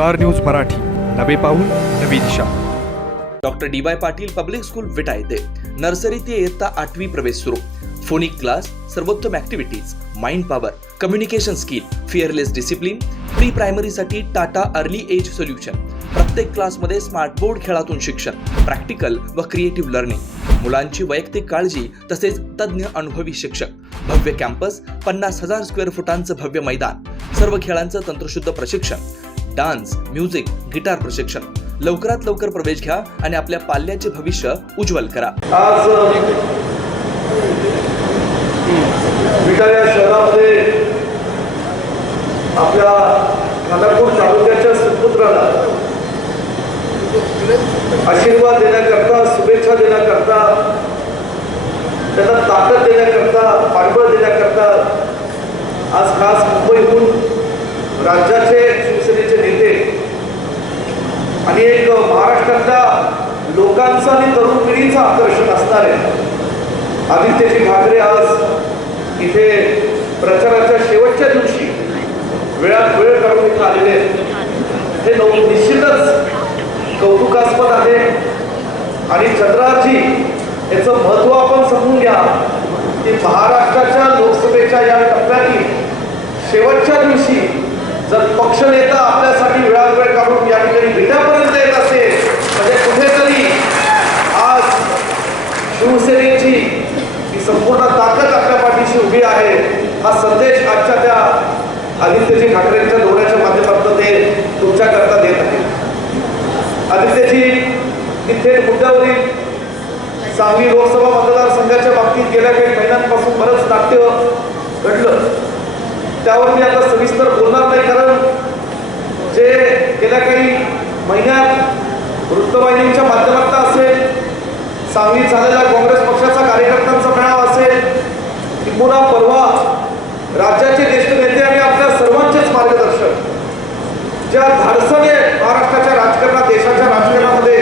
Star news Marathi. नवे पाऊल नवी दिशा. Doctor D Y Patil public school Vita येथे नर्सरी ते इयत्ता आठवी प्रवेश सुरू. फोनिक क्लास सर्वोत्तम activities mind power communication skill fearless discipline pre प्रायमरीसाठी Tata early age solution. प्रत्येक क्लासमध्ये स्मार्ट बोर्ड खेळातून शिक्षण प्रॅक्टिकल व क्रिएटिव्ह लर्निंग मुलांची वैयक्तिक काळजी तसेच तज्ज्ञ अनुभवी शिक्षक. भव्य कॅम्पस पन्नास हजार स्क्वेअर फुटांचं भव्य मैदान सर्व खेळांचं तंत्रशुद्ध प्रशिक्षण डान्स म्युझिक गिटार प्रशिक्षण. लवकरात लवकर प्रवेश घ्या आणि आपल्या पाल्याचे भविष्य उज्ज्वल करा. आज शहरामध्ये आपल्या खानापूर तालुक्याच्या सुपुत्राला आशीर्वाद देण्याकरता शुभेच्छा देण्याकरता त्यांना ताकद देण्याकरता पाठबळ देण्याकरता आज खास मुंबईहून राज्याचे शिवसेनेचे नेते आणि एक महाराष्ट्रातल्या लोकांचं आणि तरुण पिढीचं आकर्षण असणारे आदित्यजी ठाकरे आज इथे प्रचाराच्या शेवटच्या दिवशी वेळात वेळ काढून इथं आलेले हे नव निश्चितच कौतुकास्पद आहे. आणि चंद्राजी याचं महत्त्व आपण समजून घ्या. की महाराष्ट्राच्या लोकसभेच्या या टप्प्यातील शेवटच्या दिवशी जर पक्षनेता आपल्यासाठी वेळात वेळ काढून या ठिकाणी भेटापर्यंत येत असेल म्हणजे कुठेतरी आज शिवसेनेची ही संपूर्ण ताकद आपल्या पाठीशी उभी आहे हा संदेश आजच्या त्या आदित्यजी ठाकरेंच्या दौऱ्याच्या माध्यमातून ते तुमच्याकरता देत आहे आदित्यजी इथे मुद्द्यावरील सांगली लोकसभा मतदारसंघाच्या बाबतीत गेल्या काही महिन्यांपासून बरंच नाट्य घडलं. त्यावर मी आता सविस्तर बोलणार नाही कारण जे गेल्या काही महिन्यात वृत्तवाहिनींच्या माध्यमातून असेल सांगलीत झालेला काँग्रेस पक्षाचा कार्यकर्त्यांचा मेळावा असेल किंबहुना परवा राज्याचे ज्येष्ठ नेते आणि आपल्या सर्वांचेच मार्गदर्शक ज्या धाडसाने महाराष्ट्राच्या राजकारणात देशाच्या राजकारणामध्ये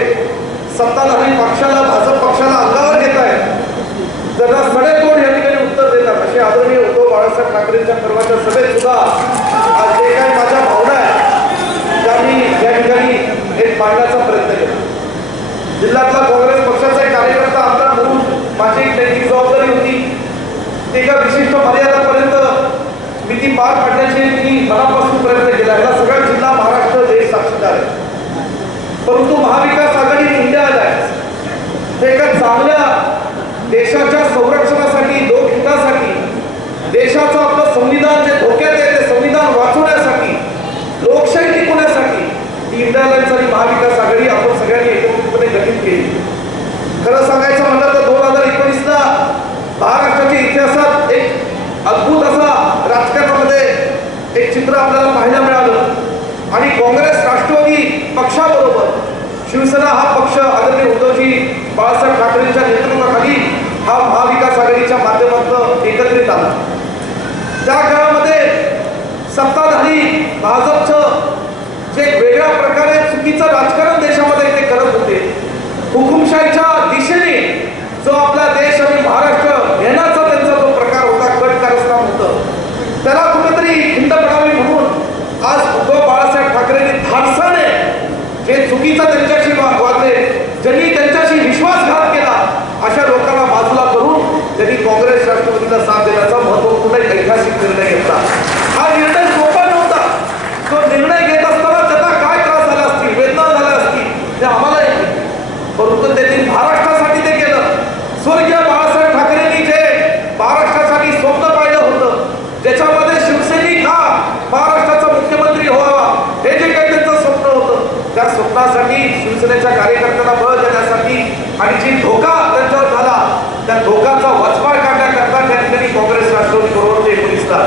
सत्ताधारी पक्षाला भाजप पक्षाला अंगावर घेत आहेत त्यांना सडेतोड या ठिकाणी उत्तर देतात असे आदरणीय उद्धव बाळासाहेब ठाकरेंच्या परवाच्या सभेत सुद्धा आज जे काही माझ्या भावना आहेत त्या मी या ठिकाणी एक मांडण्याचा प्रयत्न केला. जिल्ह्यातला काँग्रेस पक्षाचा एक कार्यकर्ता आमदार म्हणून माझी एक नैतिक जबाबदारी होती. ते एका विशिष्ट मर्यादापर्यंत मी ती पार पाडण्याची मी मनापासून प्रयत्न केला याला सगळा जिल्हा महाराष्ट्र देश साक्षीदार आहे परंतु महाविकास आघाडी इंडिया अलायन्स हे एका चांगल्या देशाच्या संरक्षणासाठी लोकहितासाठी देशाचं आपलं संविधान जे धोक्यात आहे ते संविधान वाचवण्यासाठी लोकशाही टिकवण्यासाठी ही इंडिया अलायन्स आणि महाविकास आघाडी आपण सगळ्यांनी एकत्रितपणे गठीत केली खरं सांगायचं म्हणलं तर दोन हजार एकोणीसला महाराष्ट्राच्या इतिहासात एक अद्भुत असा राजकारणामध्ये एक चित्र आपल्याला पाहायला मिळालं. आणि काँग्रेस राष्ट्रवादी पक्षाबरोबर शिवसेना हा पक्ष आदरणीय उद्धवजी बाळासाहेब ठाकरेंच्या नेतृत्वाखाली हा महाविकास आघाडीच्या माध्यमातून एकत्रित आला त्या काळामध्ये सत्ताधारी भाजपचं जे एक वेगळ्या प्रकारे चुकीचं राजकारण देशामध्ये ते करत होते हुकुमशाहीच्या दिशेने जो आपला देश आणि महाराष्ट्र घेण्याचा त्यांचा जो प्रकार होता कट कारस्थान होतं त्याला कुठेतरी खिंड पडावी म्हणून आज उद्धव बाळासाहेब ठाकरेंनी धाडसाने जे चुकीचं त्यांच्याशी वा- वागले ज्यांनी त्यांच्याशी विश्वासघात केला अशा लोकांना बाजूला करून त्यांनी काँग्रेस राष्ट्रवादीला साथ देण्याचा महत्त्वपूर्ण एक ऐतिहासिक निर्णय घेतला हा निर्णय सोपा नव्हता तो निर्णय घेत असताना त्यांना काय त्रास झाला असतील वेदना झाल्या असतील ते आम्हाला येत नाही. परंतु त्यांनी महाराष्ट्रासाठी ते केलं स्वर्गीय बाळासाहेब ठाकरेंनी जे महाराष्ट्रासाठी स्वप्न पाहिलं होतं ज्याच्यामध्ये शिवसैनिक हा महाराष्ट्राचा मुख्यमंत्री व्हावा हे जे काही त्यांचं स्वप्न होतं त्या स्वप्नासाठी शिवसेनेच्या कार्यकर्त्यांना बळ देण्यासाठी आणि जी धोका त्यांच्यावर झाला त्या धोकाचा वचपाळ काढण्याकरता त्या ठिकाणी काँग्रेस राष्ट्रवादी बरोबर ते एकोणीसला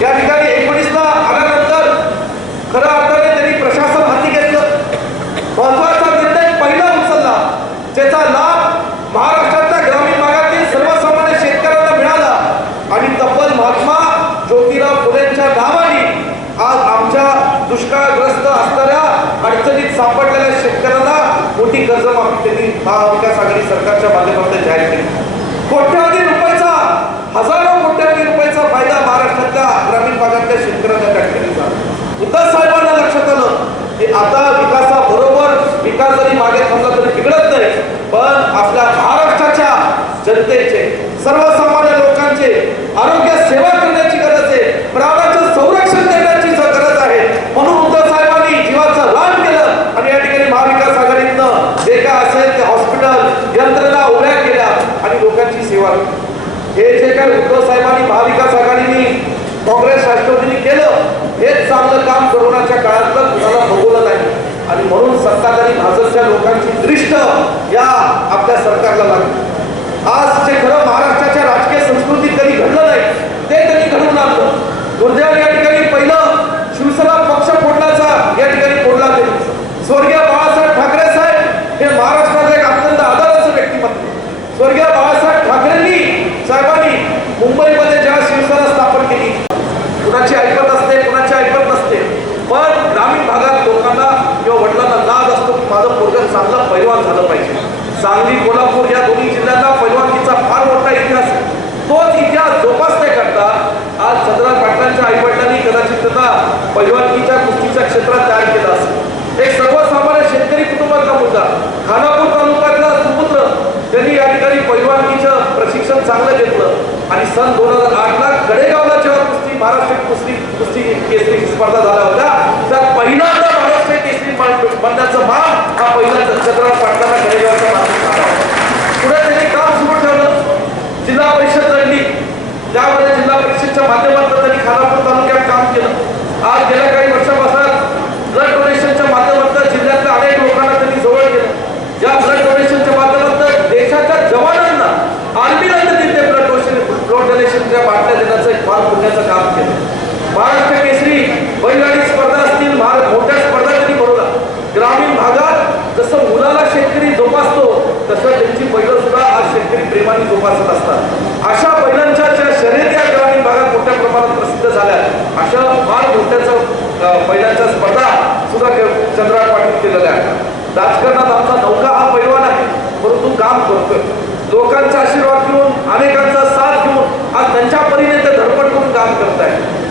या ठिकाणी एकोणीसला आल्यानंतर खरं अर्थाने त्यांनी प्रशासन हाती घेतलं. महत्त्वाचा निर्णय पहिला उचलला ज्याचा लाभ महाराष्ट्रातल्या ग्रामीण भागातील सर्वसामान्य शेतकऱ्यांना मिळाला. आणि तब्बल महात्मा ज्योतिराव फुलेंच्या नावाने आज आमच्या दुष्काळग्रस्त असणाऱ्या अडचणीत सापडलेल्या शेतकऱ्यांना मोठी कर्जमाफी त्यांनी महाविकास आघाडी सरकारच्या माध्यमातून जाहीर केली. कोट्यावधी रुपयाचा हजारो कोट्यावधी रुपयाचा फायदा महाराष्ट्रातल्या ग्रामीण भागातल्या शेतकऱ्यांना सुद्धा साहेबांना लक्षात आलं की आता विकासाबरोबर विकास जरी मागे थांबला तरी बिघडत नाही पण आपल्या महाराष्ट्राच्या जनतेचे सर्वसामान्य लोकांचे आरोग्य सेवा करण्याची गरज आहे प्राणाचं संरक्षण देण्याची गरज आहे. म्हणून उद्धव साहेबांनी जीवाचं लाभ केलं आणि या ठिकाणी महाविकास आघाडीतनं जे काय असेल ते हॉस्पिटल यंत्रणा उभ्या केल्या आणि लोकांची सेवा केली. हे जे काय उद्धव साहेबांनी महाविकास आघाडीने काँग्रेस राष्ट्रवादीने केलं हेच चांगलं काम कोरोनाच्या काळातलं कुणाला भोगवलं नाही आणि म्हणून सत्ताधारी भाजपच्या लोकांची दृष्ट या आपल्या सरकारला लागली. आज जे खरं महाराष्ट्राच्या राजकीय संस्कृतीत कधी घडलं नाही ते तरी घडून आणलं. दुर्दैव या ठिकाणी पहिलं शिवसेना पक्ष फोडण्याचा या ठिकाणी फोडला गेला स्वर्गीय बाळासाहेब ठाकरे साहेब हे महाराष्ट्राचं एक अत्यंत आदराचं व्यक्तिमत्व. स्वर्गीय बाळासाहेब ठाकरेंनी साहेबांनी मुंबईमध्ये ज्या शिवसेना स्थापन केली कुणाची ऐकत असते कुणाची ऐकत नसते. पण ग्रामीण भागात लोकांना किंवा वडिलांना लाज असतो की माझं पोरगं चांगलं पैलवान झालं पाहिजे. सांगली कोल्हापूर या दोन्ही जिल्ह्यांना पैलवानकीचा फार मोठा इतिहास आहे. तोच इतिहास जोपासण्याकरता आज चंद्रकांत पाटलांच्या आई वडिलांनी कदाचित त्यांना पैलवानकीच्या कुस्तीच्या क्षेत्रात तयार केला असेल. एक सर्वसामान्य शेतकरी कुटुंबातला मुद्दा. खानापूर तालुक्यातला सुपुत्र त्यांनी या ठिकाणी पैलवानकीचं प्रशिक्षण चांगलं घेतलं. आणि सन दोन हजार आठला कडेगाव कुस्ती कुस्ती केसरी स्पर्धा झाल्या होत्या त्यात पहिल्यांदा महाराष्ट्र केसरी बन- बनण्याचं मान हा पहिला चंद्रराव पाटलांना कडेगावच्या पुढे त्यांनी काम सुरू ठेवलं. जिल्हा परिषद लढली त्यामध्ये जिल्हा परिषदच्या माध्यमातून त्यांनी खानापूर तालुक्यात काम केलं. आज गेल्या काही वर्षापासून ब्लड डोनेशनच्या माध्यमातून जिल्ह्यातल्या अनेक लोकांना त्यांनी जवळ केलं. या ब्लड डोनेशनच्या माध्यमातून देशाच्या जवानांना आर्मीला त्यांनी ते ब्लड डोनेशन ब्लड डोनेशनच्या बाटल्या देण्याचं एक फार पुण्याचं काम केलं महाराष्ट्र केसरी बैलगाडी स्पर्धा असतील महार मोठ्या स्पर्धा त्यांनी भरवला ग्रामीण भागात जसं मुलाला शेतकरी जोपासतो तसं त्यांची बैलं सुद्धा आज शेतकरी उपासत असतात. अशा बैलांच्या ज्या शर्यती या ग्रामीण भागात मोठ्या प्रमाणात प्रसिद्ध झाल्या. अशा फार मोठ्याचं बैलांच्या स्पर्धा सुद्धा चंद्रात पाटील केलेल्या आहेत. राजकारणात आमचा नौका हा पैलवान आहे परंतु काम करतोय. लोकांचा आशीर्वाद घेऊन अनेकांचा साथ घेऊन आज त्यांच्या परीने ते धडपड करून काम करत आहे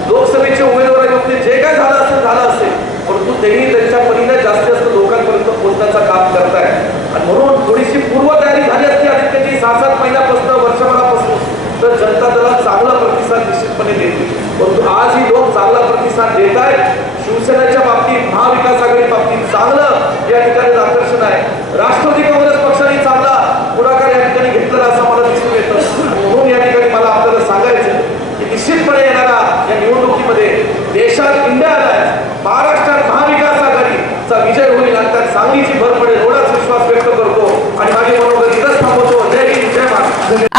उमेदवाराच्या जे काय झालं असेल झालं असेल परंतु तेही त्यांच्या परीने जास्तीत जास्त लोकांपर्यंत पोहोचण्याचं काम करताय आणि म्हणून थोडीशी पूर्वतयारी झाली असती आदित्यची सहा सात महिन्यापासून वर्षभरापासून तर जनता दला चांगला प्रतिसाद निश्चितपणे देते परंतु आजही लोक चांगला प्रतिसाद देत आहेत शिवसेनेच्या बाबतीत महाविकास आघाडी बाबतीत चांगलं या ठिकाणी आकर्षण आहे राष्ट्रवादी काँग्रेस पक्षाने चांगला पुढाकार या ठिकाणी घेतलेला असं मला दिसून येतं म्हणून या ठिकाणी मला आपल्याला सांगायचं की निश्चितपणे येणाऱ्या या निवडणुकीमध्ये देशात इंडिया आलाय महाराष्ट्रात महाविकास आघाडीचा विजय होईल आणि त्यात सांगलीची भर पडेल एवढाच विश्वास व्यक्त करतो आणि माझे मनोगत इथंच थांबवतो जय हिंद जय महाराष्ट्र